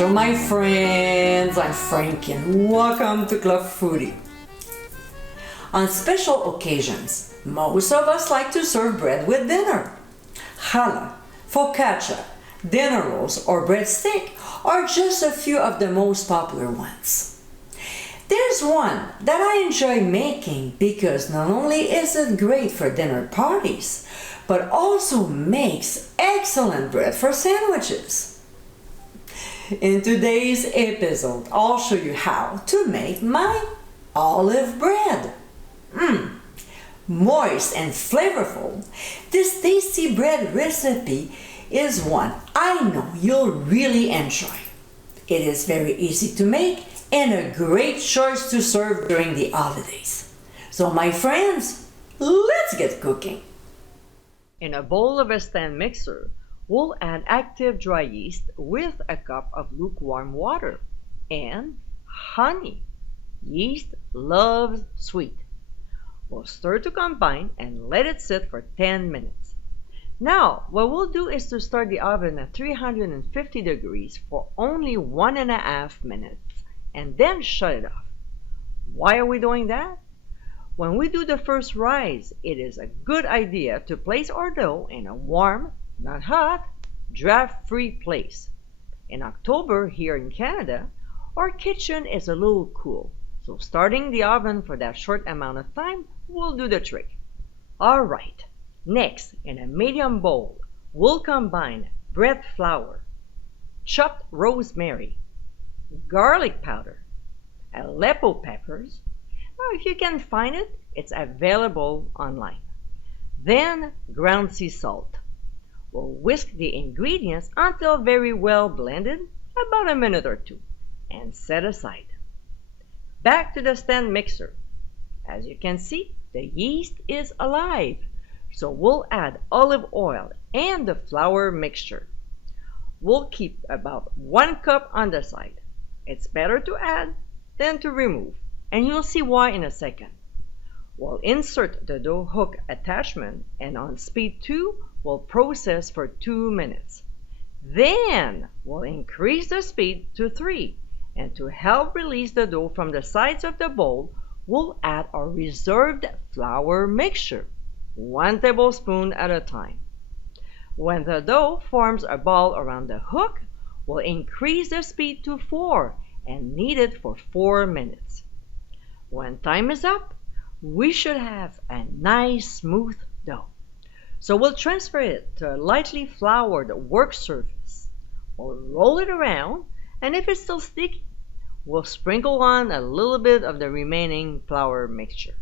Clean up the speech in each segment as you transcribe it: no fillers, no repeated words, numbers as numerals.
Bonjour my friends, I'm Frank and welcome to Club Foodie. On special occasions, most of us like to serve bread with dinner. Challah, focaccia, dinner rolls or breadstick are just a few of the most popular ones. There's one that I enjoy making because not only is it great for dinner parties, but also makes excellent bread for sandwiches. In today's episode, I'll show you how to make my olive bread. Moist and flavorful, this tasty bread recipe is one I know you'll really enjoy. It is very easy to make and a great choice to serve during the holidays. So my friends, let's get cooking. In a bowl of a stand mixer, we'll add active dry yeast with a cup of lukewarm water and honey. Yeast loves sweet. We'll stir to combine and let it sit for 10 minutes. Now, what we'll do is to start the oven at 350 degrees for only 1.5 minutes and then shut it off. Why are we doing that? When we do the first rise, it is a good idea to place our dough in a warm, not hot, draft-free place. In October here in Canada, our kitchen is a little cool, so starting the oven for that short amount of time will do the trick. Alright, next in a medium bowl, we'll combine bread flour, chopped rosemary, garlic powder, Aleppo peppers. Now if you can find it, it's available online. Then ground sea salt. We'll whisk the ingredients until very well blended, about a minute or two, and set aside. Back to the stand mixer. As you can see, the yeast is alive, so we'll add olive oil and the flour mixture. We'll keep about 1 cup on the side. It's better to add than to remove, and you'll see why in a second. We'll insert the dough hook attachment and on speed 2, we'll process for 2 minutes. Then we'll increase the speed to 3, and to help release the dough from the sides of the bowl, we'll add our reserved flour mixture, 1 tablespoon at a time. When the dough forms a ball around the hook, we'll increase the speed to 4 and knead it for 4 minutes. When time is up, we should have a nice smooth dough. So we'll transfer it to a lightly floured work surface. We'll roll it around, and if it's still sticky, we'll sprinkle on a little bit of the remaining flour mixture.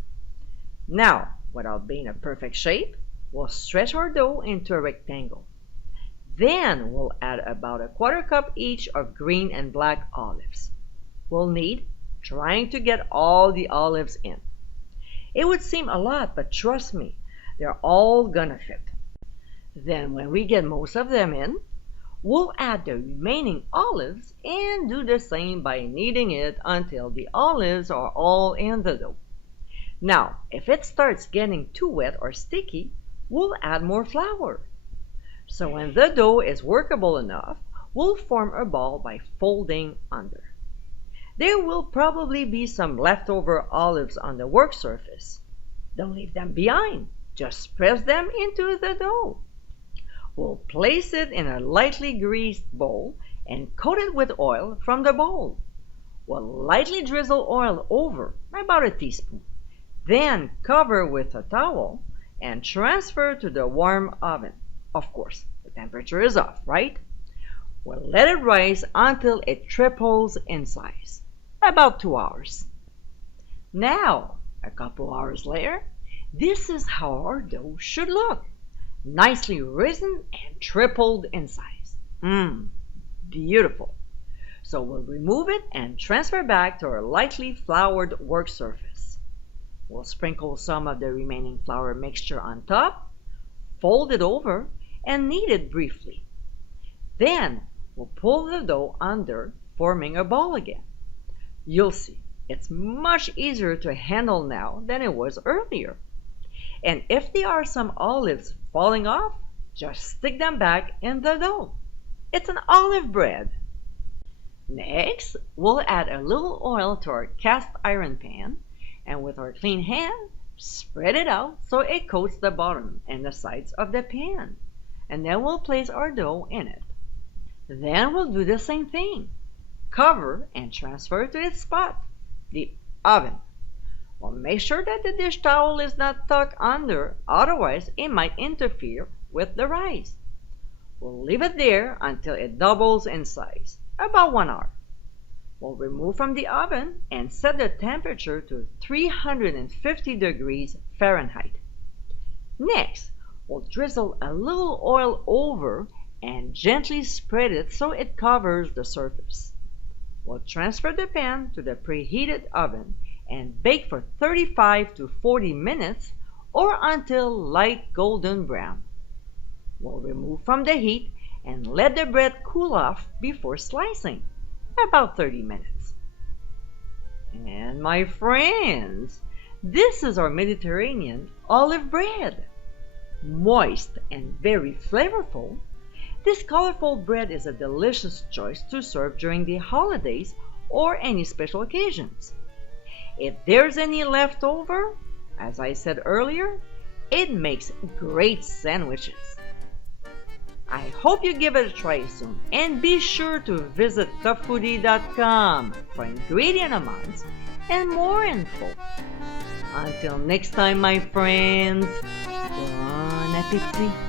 Now, without being a perfect shape, we'll stretch our dough into a rectangle. Then we'll add about 1/4 cup each of green and black olives. We'll knead, trying to get all the olives in. It would seem a lot, but trust me, they're all gonna fit. Then when we get most of them in, we'll add the remaining olives and do the same by kneading it until the olives are all in the dough. Now, if it starts getting too wet or sticky, we'll add more flour. So when the dough is workable enough, we'll form a ball by folding under. There will probably be some leftover olives on the work surface. Don't leave them behind. Just press them into the dough. We'll place it in a lightly greased bowl and coat it with oil from the bowl. We'll lightly drizzle oil over, about a teaspoon. Then cover with a towel and transfer to the warm oven. Of course, the temperature is off, right? We'll let it rise until it triples in size, about 2 hours. Now, a couple hours later, this is how our dough should look. Nicely risen and tripled in size. Beautiful. So we'll remove it and transfer back to our lightly floured work surface. We'll sprinkle some of the remaining flour mixture on top, fold it over, and knead it briefly. Then we'll pull the dough under, forming a ball again. You'll see, it's much easier to handle now than it was earlier. And if there are some olives falling off, just stick them back in the dough. It's an olive bread. Next, we'll add a little oil to our cast iron pan, and with our clean hand, spread it out so it coats the bottom and the sides of the pan. And then we'll place our dough in it. Then we'll do the same thing. Cover and transfer it to its spot, the oven. Well, make sure that the dish towel is not tucked under, otherwise it might interfere with the rice. We'll leave it there until it doubles in size, about 1 hour. We'll remove from the oven and set the temperature to 350 degrees Fahrenheit. Next, we'll drizzle a little oil over and gently spread it so it covers the surface. We'll transfer the pan to the preheated oven and bake for 35 to 40 minutes or until light golden brown. We'll remove from the heat and let the bread cool off before slicing, about 30 minutes. And my friends, this is our Mediterranean olive bread. Moist and very flavorful, this colorful bread is a delicious choice to serve during the holidays or any special occasions. If there's any left over, as I said earlier, it makes great sandwiches. I hope you give it a try soon, and be sure to visit clubfoodie.com for ingredient amounts and more info. Until next time, my friends, bon appétit!